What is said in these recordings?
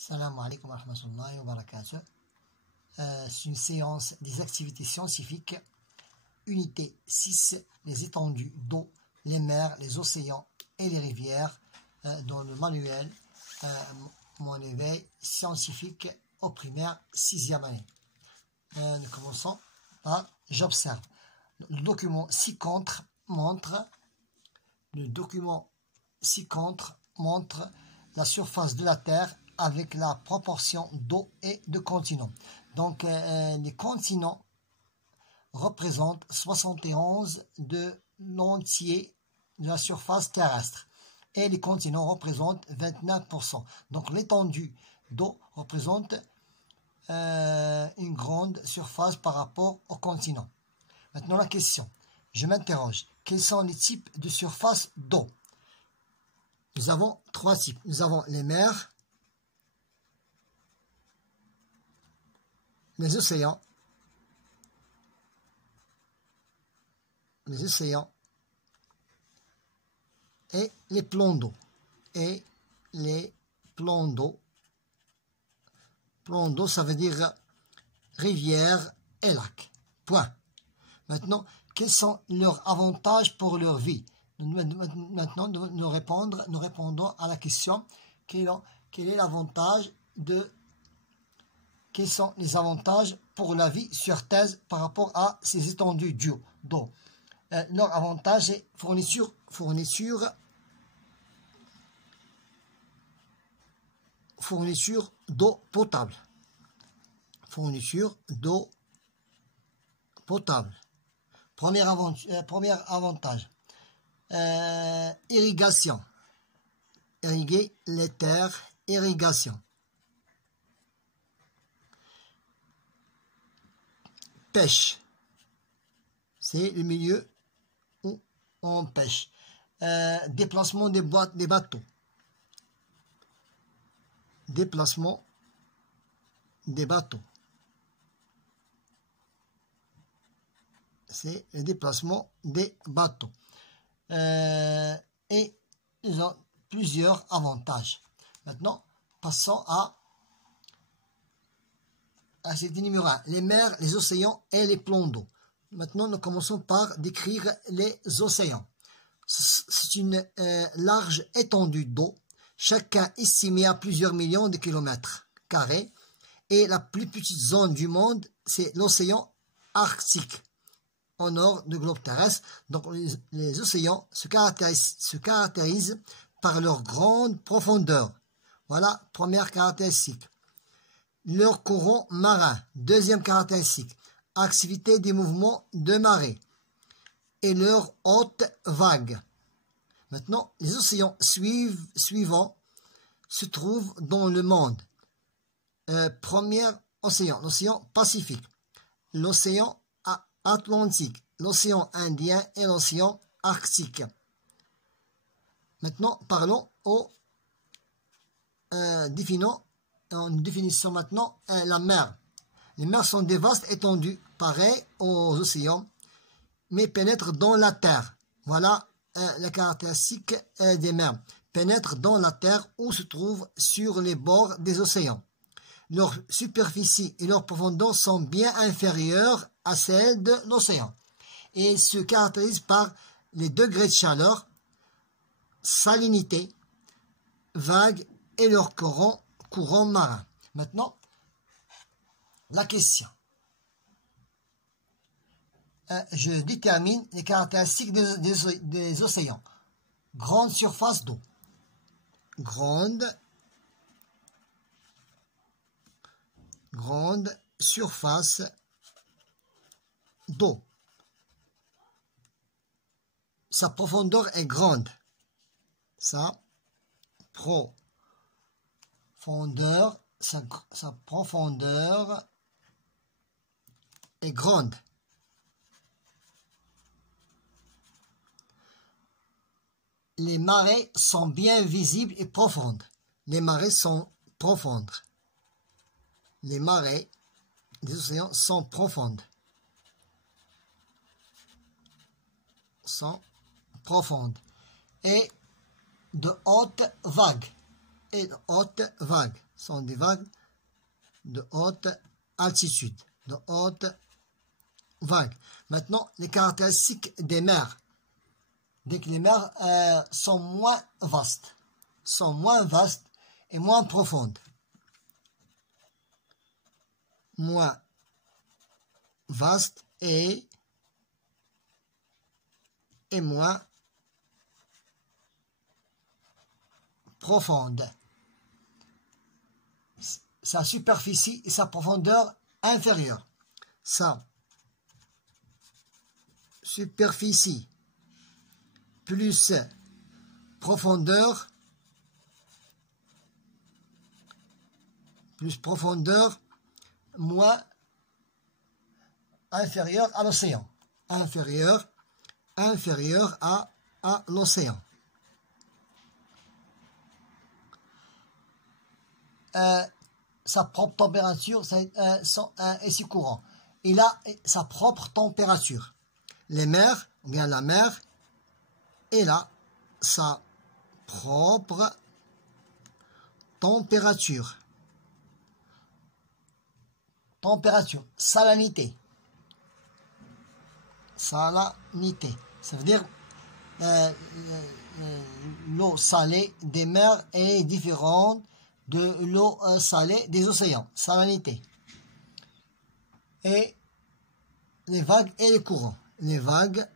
Salam alaikum wa rahmatullahi wa barakatuh. C'est une séance des activités scientifiques. Unité 6, les étendues d'eau, les mers, les océans et les rivières, dans le manuel Mon éveil scientifique au primaire 6e année. Nous commençons par j'observe. Le document ci-contre montre la surface de la Terre avec la proportion d'eau et de continents. Donc, les continents représentent 71 de l'entier de la surface terrestre et les continents représentent 29%. Donc, l'étendue d'eau représente une grande surface par rapport au continent. Maintenant, la question. Je m'interroge. Quels sont les types de surface d'eau? Nous avons trois types. Nous avons les mers, les océans, et les plans d'eau. Plans d'eau, ça veut dire rivières et lacs. Point. Maintenant, quels sont leurs avantages pour leur vie? Maintenant, nous répondons à la question quel est l'avantage de quels sont les avantages pour la vie sur Terre par rapport à ces étendues d'eau. Leur avantage est fourniture d'eau potable. Premier avantage. Irrigation. Irriguer les terres. Irrigation. Pêche. C'est le milieu où on pêche. Déplacement des bateaux. Déplacement des bateaux. C'est le déplacement des bateaux. Et ils ont plusieurs avantages. Maintenant, passons à cet numéro 1. Les mers, les océans et les plans d'eau. Maintenant, nous commençons par décrire les océans. C'est une large étendue d'eau, chacun estimé à plusieurs millions de kilomètres carrés. Et la plus petite zone du monde, c'est l'océan Arctique, au nord du globe terrestre. Donc, les océans se caractérisent par leur grande profondeur. Voilà, première caractéristique. Leur courant marin, deuxième caractéristique. Activité des mouvements de marée et leur haute vague. Maintenant, les océans suivants se trouvent dans le monde. Premier océan, l'océan Pacifique, l'océan Atlantique, l'océan Indien et l'océan Arctique. Maintenant, parlons définissons maintenant la mer. Les mers sont des vastes étendues, pareilles aux océans, mais pénètrent dans la terre. Voilà la caractéristique des mers. Pénètrent dans la terre ou se trouvent sur les bords des océans. Leur superficie et leur profondeur sont bien inférieures à celles de l'océan et se caractérisent par les degrés de chaleur, salinité, vagues et leur courant marin. Maintenant, la question. Je détermine les caractéristiques des océans. Grande surface d'eau. Grande surface d'eau. Sa profondeur est grande. Sa profondeur est grande. Les marées sont bien visibles et profondes. Les marées sont profondes. Les marées des océans sont profondes. Et de hautes vagues. sont des vagues de haute altitude, de haute vague. Maintenant, les caractéristiques des mers. Dès que les mers sont moins vastes et moins profondes. Moins vastes et moins profondes. Sa superficie et sa profondeur inférieure. Sa superficie plus profondeur moins inférieur à l'océan. Inférieur à l'océan. Sa propre température est si courant. Il a sa propre température. Les mers, ou bien la mer, elle a sa propre température. Température, salinité. Salinité. Ça veut dire l'eau salée des mers est différente de l'eau salée des océans. Salinité. Et les vagues et les courants. Les vagues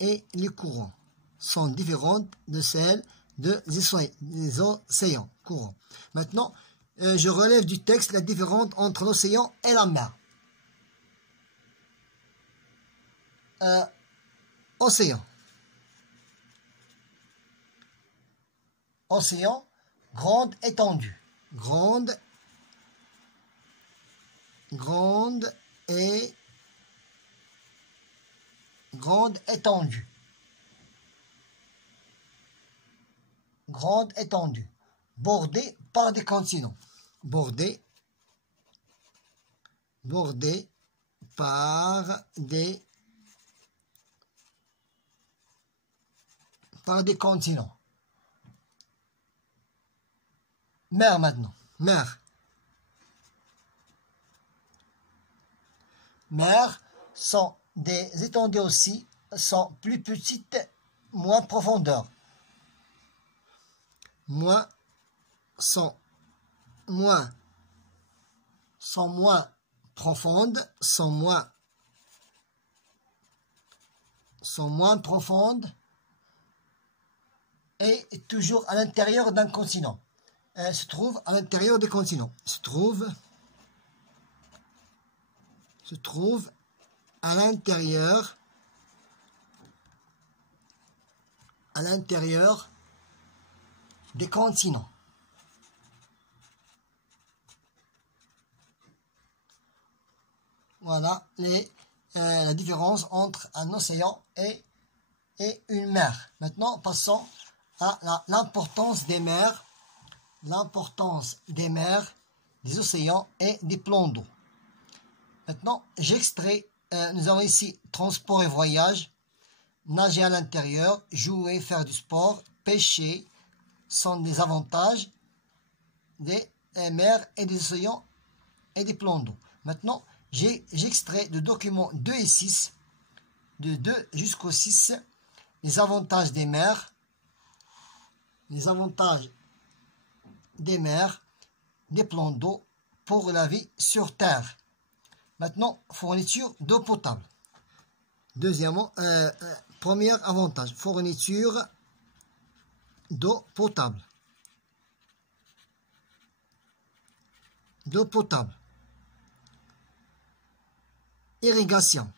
et les courants sont différentes de celles des océans courants. Maintenant, je relève du texte la différence entre l'océan et la mer. Océan. Océan, grande étendue. Grande étendue. Grande étendue. Bordée par des continents. Bordée par des continents. Mer maintenant. Mer. Mer sont des étendues aussi, sont plus petites, moins profondeur. Sont moins profondes, sont moins profondes et toujours à l'intérieur d'un continent. Se trouve à l'intérieur des continents. Se trouve à l'intérieur des continents. Voilà la différence entre un océan et une mer. Maintenant, passons à l'importance des mers, des océans et des plans d'eau. Maintenant, j'extrais, nous avons ici transport et voyage, nager à l'intérieur, jouer, faire du sport, pêcher sont des avantages des mers et des océans et des plans d'eau. Maintenant, j'extrais de documents 2 et 6, de 2 jusqu'au 6, les avantages des mers, des plans d'eau pour la vie sur Terre. Maintenant, fourniture d'eau potable. Deuxièmement, premier avantage, fourniture d'eau potable. D'eau potable. Irrigation.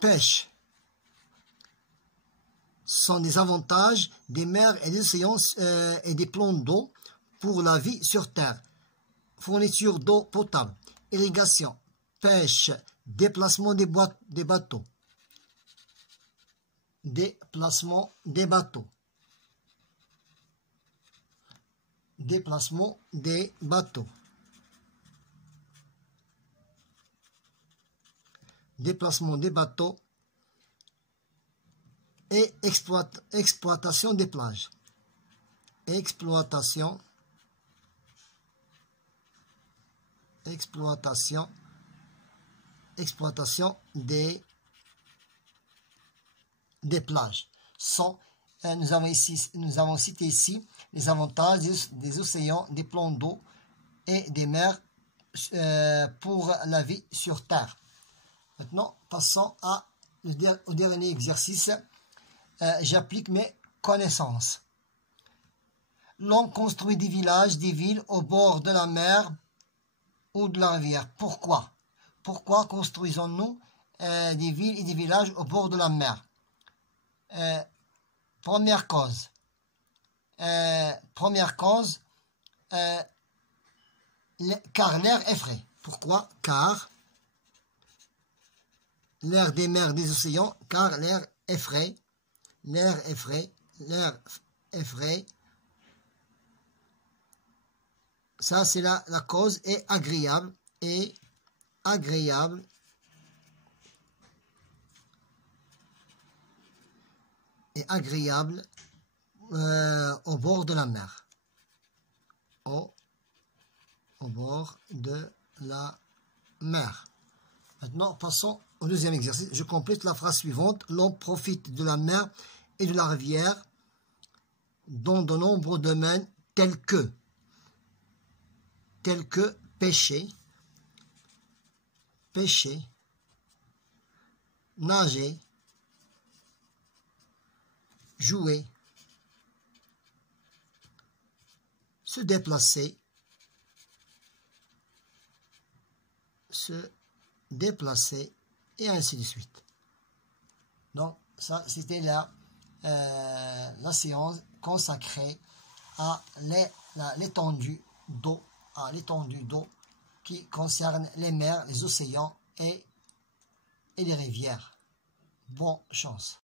Pêche. Sont des avantages des mers et des océans et des plans d'eau pour la vie sur Terre. Fourniture d'eau potable. Irrigation. Pêche. Déplacement des bateaux. Déplacement des bateaux. Déplacement des bateaux. Déplacement des bateaux et exploitation des plages. Exploitation des plages. Nous avons cité ici les avantages des océans, des plans d'eau et des mers pour la vie sur Terre. Maintenant, passons au dernier exercice. J'applique mes connaissances. L'homme construit des villages, des villes au bord de la mer ou de la rivière. Pourquoi? Pourquoi construisons-nous des villes et des villages au bord de la mer? Première cause. Car l'air est frais. Pourquoi? Car l'air des mers, des océans, car l'air est frais. L'air est frais. L'air est frais. Ça, c'est la cause. Et agréable. Et agréable. Et agréable au bord de la mer. Au bord de la mer. Maintenant, passons au deuxième exercice. Je complète la phrase suivante. L'homme profite de la mer et de la rivière dans de nombreux domaines tels que pêcher, nager, jouer, se déplacer, et ainsi de suite. Donc, ça, c'était la séance consacrée à l'étendue d'eau, qui concerne les mers, les océans et les rivières. Bonne chance.